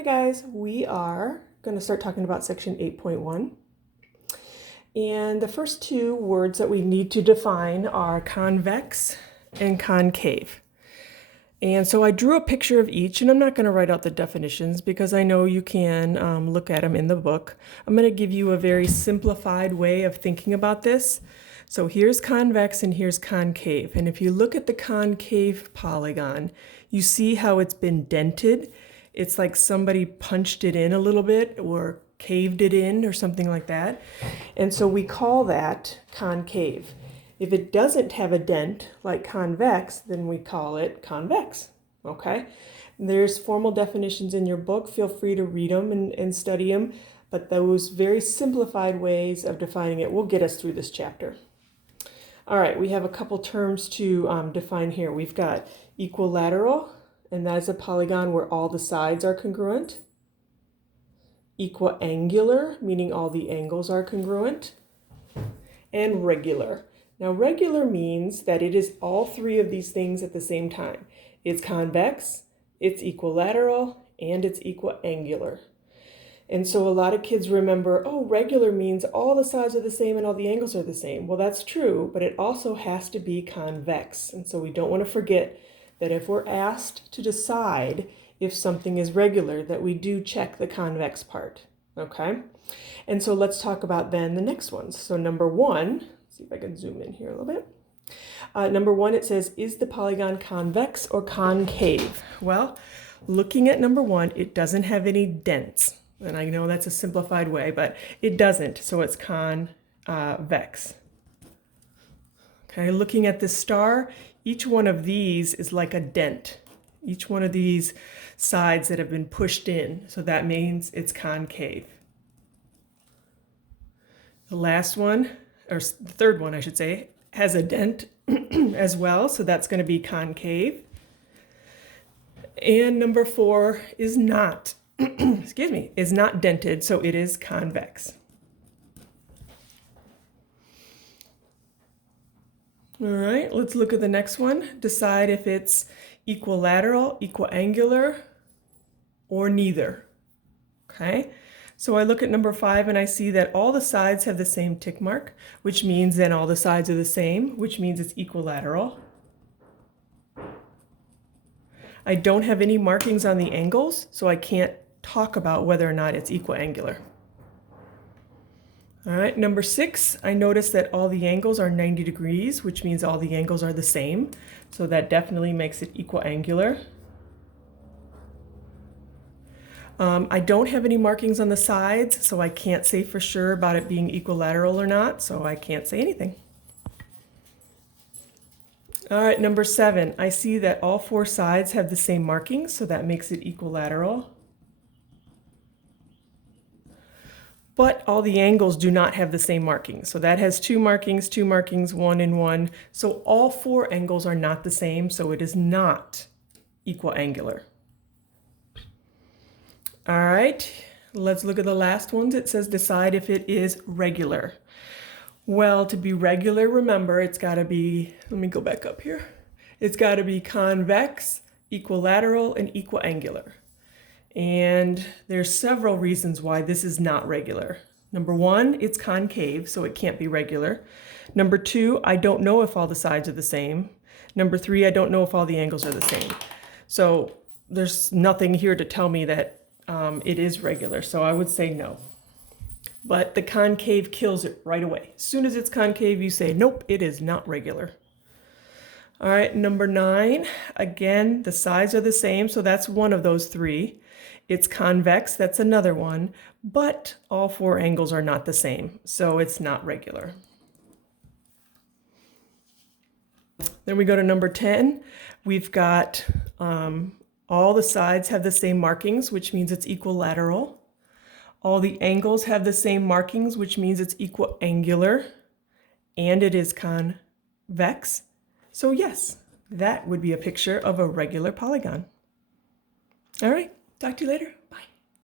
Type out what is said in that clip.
Hi guys, we are going to start talking about section 8.1. And the first two words that we need to define are convex and concave. And so I drew a picture of each, and I'm not going to write out the definitions because I know you can look at them in the book. I'm going to give you a very simplified way of thinking about this. So here's convex and here's concave. And if you look at the concave polygon, you see how it's been dented. It's like somebody punched it in a little bit or caved it in or something like that. And so we call that concave. If it doesn't have a dent like convex, then we call it convex, okay? There's formal definitions in your book. Feel free to read them and study them, but those very simplified ways of defining it will get us through this chapter. All right, we have a couple terms to define here. We've got equilateral, and that is a polygon where all the sides are congruent. Equiangular, meaning all the angles are congruent. And regular. Now, regular means that it is all three of these things at the same time. It's convex, it's equilateral, and it's equiangular. And so a lot of kids remember, oh, regular means all the sides are the same and all the angles are the same. Well, that's true, but it also has to be convex. And so we don't want to forget that if we're asked to decide if something is regular, that we do check the convex part, okay? And so let's talk about then the next ones. So number one, see if I can zoom in here a little bit. Number one, it says, is the polygon convex or concave? Well, looking at number one, it doesn't have any dents. And I know that's a simplified way, but it doesn't, so it's convex. Okay, looking at this star, each one of these is like a dent. Each one of these sides that have been pushed in, so that means it's concave. The last one, or the third one I should say, has a dent as well, so that's going to be concave. And number four is not, excuse me, is not dented, so it is convex. All right, let's look at the next one. Decide if it's equilateral, equiangular, or neither. Okay, so I look at number five and I see that all the sides have the same tick mark, which means then all the sides are the same, which means it's equilateral. I don't have any markings on the angles, so I can't talk about whether or not it's equiangular. All right, number six, I notice that all the angles are 90 degrees, which means all the angles are the same. So that definitely makes it equiangular. I don't have any markings on the sides, so I can't say for sure about it being equilateral or not, so I can't say anything. All right, number seven, I see that all four sides have the same markings, so that makes it equilateral. But all the angles do not have the same markings. So that has two markings, one and one. So all four angles are not the same, so it is not equiangular. All right, let's look at the last ones. It says decide if it is regular. Well, to be regular, remember, it's got to be, let me go back up here. It's got to be convex, equilateral, and equiangular. And there's several reasons why this is not regular. Number one, it's concave, so it can't be regular. Number two, I don't know if all the sides are the same. Number three, I don't know if all the angles are the same. So there's nothing here to tell me that it is regular, so I would say no. But the concave kills it right away. As soon as it's concave, you say, nope, it is not regular. All right, number nine, again, the sides are the same, so that's one of those three. It's convex, that's another one, but all four angles are not the same, so it's not regular. Then we go to number 10. We've got all the sides have the same markings, which means it's equilateral. All the angles have the same markings, which means it's equiangular, and it is convex. So yes, that would be a picture of a regular polygon. All right, talk to you later. Bye.